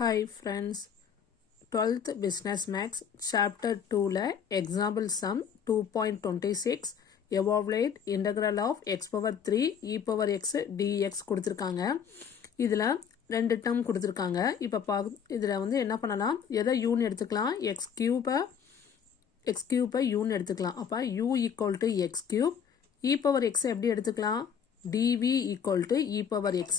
Hi friends, 12th Business Max Chapter 2ல Example Sum 2.26 Evaluate Integral of x power 3 e power x dx கொடுத்திருக்காங்க. இதுல ரெண்டு term கொடுத்திருக்காங்க. இப்ப இதுல வந்து என்ன பண்ணலாம், எதை uன்னு எடுத்துக்கலாம், x cube uன்னு எடுத்துக்கலாம். அப்ப u equal to x cube, e power x எப்படி எடுத்துக்கலாம், dv equal to e power x.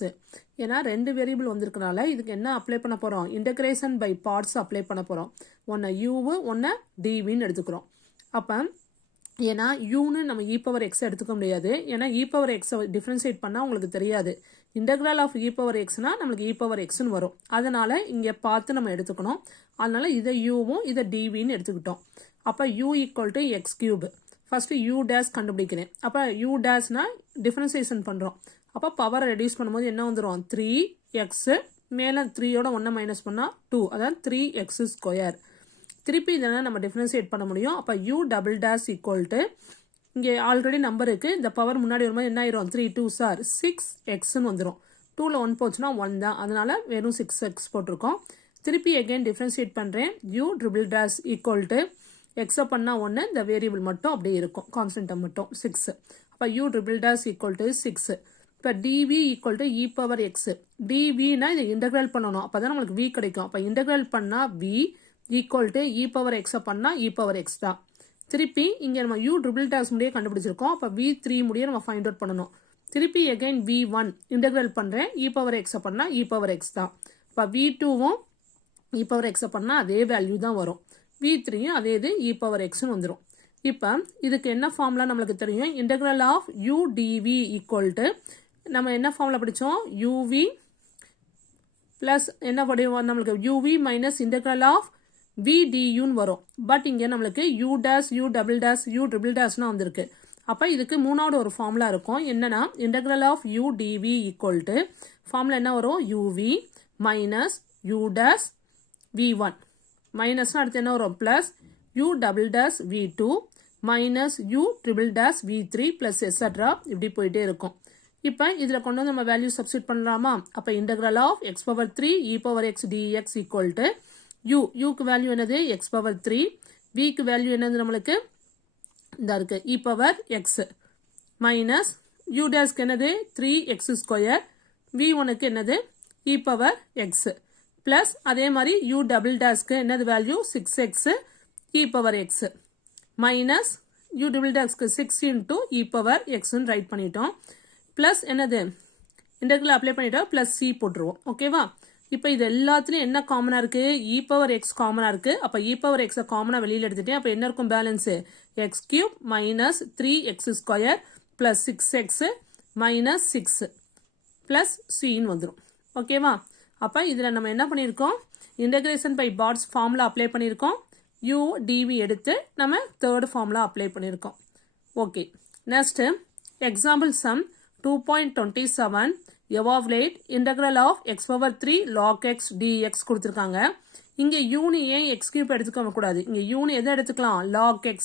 ஏன்னா ரெண்டு வேரியபிள் வந்திருக்கனால இதுக்கு என்ன அப்ளை பண்ண போறோம், இன்டகிரேஷன் பை பார்ட்ஸ் அப்ளை பண்ண போறோம். ஒன்னு u ஒன்னு dv ன்னு எடுத்துக்கிறோம். அப்ப ஏன்னா uன்னு நம்ம e power x எடுத்துக்க முடியாது, ஏன்னா e power x டிஃபரன்ஷியேட் பண்ணா உங்களுக்கு தெரியாது. Integral of e power x னா நமக்கு e power x ன்னு வரும். அதனால இங்க பார்த்து நம்ம எடுத்துக்கணும். அதனால இதை uவும் இதை dv ன்னு எடுத்துக்கிட்டோம். அப்ப u equal to x cube. First u dash கண்டுபிடிக்கிறேன். அப்ப u dashனா டிஃபரன்சியேஷன் பண்றோம். அப்ப பவரை ரெடியூஸ் பண்ணும்போது என்ன வந்துரும், 3x மேல 3 யோட 1 மைனஸ் பண்ணா 2, அதாவது 3x ஸ்கொயர். திருப்பி இதெல்லாம் நம்ம டிஃபரன்சியேட் பண்ண முடியும். அப்ப u double dash equal to, இங்க ஆல்ரெடி நம்பர் இருக்கு, இந்த பவர் முன்னாடி வரும்போது என்ன ஆயிரும், 3 2 சார் 6xன்னு வந்துரும். 2ல 1 போச்சுன்னா 1 தான், அதனால வெறும் 6x போட்டிருக்கோம். திருப்பி அகைன் டிஃபரன்சியேட் பண்றேன், u triple dash equal to x பண்ணா 1, இந்த வேரியபிள் மட்டும் அப்படியே இருக்கும், கான்ஸ்டன்ட் மட்டும் 6. அப்ப u triple dash equal to 6. இப்ப dv equal to e power x. dv னா இதை இன்டகிரல் பண்ணணும், அப்பதான் நம்மளுக்கு v கிடைக்கும். அப்ப இன்டகிரல் பண்ணா v equal to e power x பண்ணா e பவர் x தான். திருப்பி இங்க நம்ம u ட்ரிபிள் டேஷ் முடிய கண்டுபிடிச்சிருக்கோம். அப்ப v3 முடிய நம்ம ஃபைண்ட் அவுட் பண்ணணும். திருப்பி அகைன் v1 இன்டகிரல் பண்றேன், e பவர் x பண்ணா e பவர் x தான். இப்ப v2வும் e பவர் x பண்ணா அதே வேல்யூ தான் வரும். v3யும் அதே இது e பவர் x வந்துரும். இப்ப இதுக்கு என்ன ஃபார்முலா நம்மளுக்கு தெரியும், integral of u dv equal to, நம்ம என்ன ஃபார்முலா படிச்சோம், uv பிளஸ் என்ன படிவோம், நம்மளுக்கு uv minus integral of v du வரும். பட் இங்க நம்மளுக்கு u dash u double dash u triple டேஷ்னா வந்திருக்கு. அப்ப இதுக்கு மூணாவது ஒரு ஃபார்முலா இருக்கும், என்னன்னா integral of u dv equal to, formula என்ன வரும், uv minus u dash v1 minus அடுத்து என்ன வரும், plus u double dash v2 minus u triple dash v3 plus etcetera இப்படி போயிட்டே இருக்கும். இப்ப இதுல கொண்டு வந்து நம்ம வேல்யூ சப்ஸ்டிட் பண்ணலாமா. அப்ப integral of x power 3 e power x dx equal to u க்கு வேல்யூ என்னது, x பவர் 3, v க்கு வேல்யூ என்னது நம்மளுக்கு இந்த இருக்கு e power x minus u டேஷ்க்கு என்னது 3x ஸ்கொயர், v1 க்கு என்னது e பவர் x பிளஸ் அதே மாதிரி u டபுள் டேஷ்க்கு என்னது value 6x e power x minus u double டேஷ்க்கு 6 into e பவர் x ன்னு ரைட் பண்ணிட்டோம். பிளஸ் என்னது இன்டகிரல் அப்ளை பண்ணிட்டோம், பிளஸ் c போட்டுருவோம். ஓகேவா. இப்ப இது எல்லாத்துலயும் என்ன காமனா இருக்கு, e பவர் x காமனா இருக்கு. அப்ப e பவர் x காமனா வெளியில எடுத்துட்டேன். அப்ப என்ன இருக்கும் balance, x cube minus 3x square plus 6x minus 6 plus c ன்னு வந்துரும். ஓகேவா. அப்ப இதுல நம்ம என்ன பண்ணிருக்கோம், integration by parts formula apply பண்ணிருக்கோம், u dv எடுத்து நம்ம தேர்ட் ஃபார்முலா அப்ளை பண்ணிருக்கோம். Okay, next example sum 2.27 evaluate integral of x power 3 log x dx கொடுத்திருக்காங்க. இங்க u னு ஏன் x cube எடுத்துக்க கூடாது, இங்க u னு எதை எடுத்துக்கலாம், log x.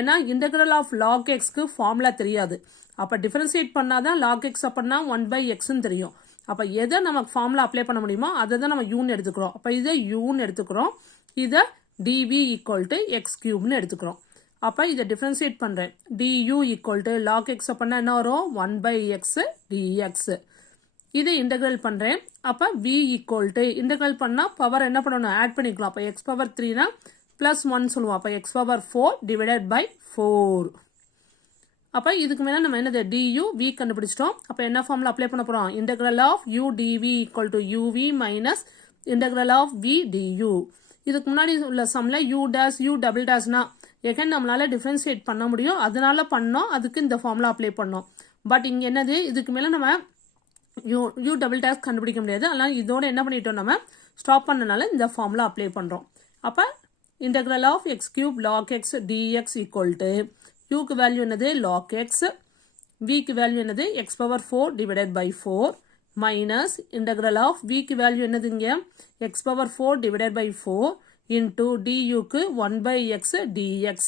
ஏன்னா integral of log x க்கு ஃபார்முலா தெரியாது. அப்ப டிஃபரன்ஷியேட் பண்ணாதான் log x அப்படின்னா 1 by x ன்னு தெரியும். அப்ப எதை நமக்கு ஃபார்முலா அப்ளை பண்ண முடியுமோ அதை தான் நம்ம u னு எடுத்துக்கிறோம். அப்ப இதை u னு எடுத்துக்கிறோம், இதை dv ஈக்குவல் டு x கியூப்னு எடுத்துக்கிறோம். அப்ப இதை டிஃபரன்ஷியேட் பண்றேன், du equal to log x பண்ணா என்ன வரும், 1 by x dx. இதை இன்டகிரல் பண்றேன். அப்ப v ஈக்குவல் டு, இன்டகிரல் பண்ணா பவர் என்ன பண்ணணும், ஆட் பண்ணிக்கலாம். அப்ப x பவர் 3 னா பிளஸ் 1 சொல்லுவோம். அப்ப x பவர் 4 டிவைடட் பை 4. அப்ப இதுக்கு மேல நம்ம என்னது du v கண்டுபிடிச்சிட்டோம். அப்ப என்ன ஃபார்முலா அப்ளை பண்ண போறோம், integral of u dv equal to uv minus integral of v du. இதுக்கு முன்னாடி உள்ள சம்ல u dash u டபுள் டேஷ்னா எகன் நம்மளால டிஃபரன்ஷியேட் பண்ண முடியும், அதனால பண்ணோம், அதுக்கு இந்த ஃபார்முலா அப்ளை பண்ணோம். பட் இங்க என்னது, இதுக்கு மேல நம்ம u டபுள் டேஷ் கண்டுபிடிக்க முடியாது, அதனால இதோட என்ன பண்ணிட்டோம், நம்ம ஸ்டாப் பண்ணனால இந்த ஃபார்முலா அப்ளை பண்றோம். அப்ப integral of x cube log x dx equal to u க்கு வேல்யூ என்னது log x, v க்கு வேல்யூ என்னது x power 4 divided by 4 minus integral of v க்கு வேல்யூ என்னது இங்க x power 4 divided by 4 into du க்கு 1 by x dx.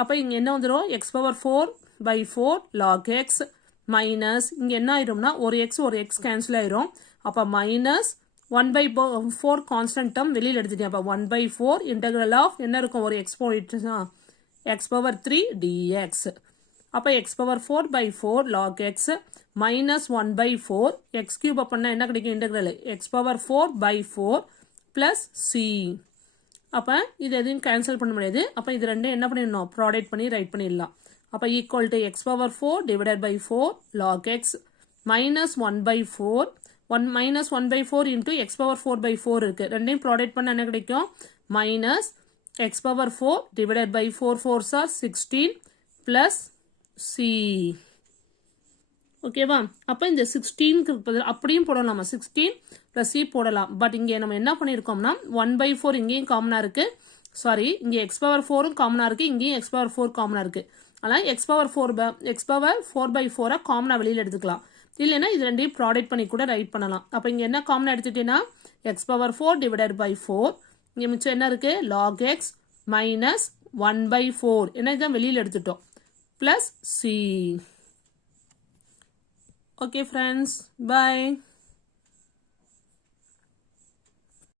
அப்ப இங்க என்ன வந்துரும், x power 4 by 4 log x minus இங்க என்ன ஆயிரும்னா ஒரு x கேன்சல் ஆயிரும். அப்ப மைனஸ் 1/4 கான்ஸ்டன்ட் டேர்ம் வெளியில் எடுத்துட்டேன். அப்போ 1/4 இன்டெக்ரல் ஆஃப் என்ன இருக்கும் ஒரு எக்ஸ் போயிட்டுனா x⁻3 dx. அப்போ x⁻4/4 log x minus 1/4 x³ அப்படின்னா என்ன கிடைக்கும் இன்டெக்ரல் x⁻4/4 plus c. அப்போ இது எதையும் கேன்சல் பண்ண முடியாது. அப்போ இது ரெண்டும் என்ன பண்ணிடணும் ப்ராடக்ட் பண்ணி ரைட் பண்ணிடலாம். அப்போ equal to x⁻4 divided by 4 log x minus 1/4 minus 1/4 into x⁻4/4 இருக்கு. ரெண்டையும் ப்ராடக்ட் பண்ண என்ன கிடைக்கும் minus x⁻4 divided by 4 4s are 16 plus c. ஓகேவா? அப்போ இந்த 16 அப்படியும் போடலாமா 16 plus c போடலாம். பட் இங்கே நம்ம என்ன பண்ணியிருக்கோம்னா 1/4 இங்கேயும் காமனாக இருக்கு. சாரி இங்கே x⁻4 காமனாக இருக்கு, இங்கேயும் x⁻4 காமனாக இருக்கு. ஆனால் x⁻4/4 காமனாக வெளியில் எடுத்துக்கலாம். இல்லைன்னா இது ரெண்டையும் ப்ராடக்ட் பண்ணி கூட ரைட் பண்ணலாம். அப்போ இங்கே என்ன காமனாக எடுத்துட்டீங்கன்னா x⁻4 divided by 4 இங்கே மிச்சம் என்ன இருக்கு log x minus 1/4 என்ன இதான் வெளியில் எடுத்துட்டோம் plus c. Okay friends, bye.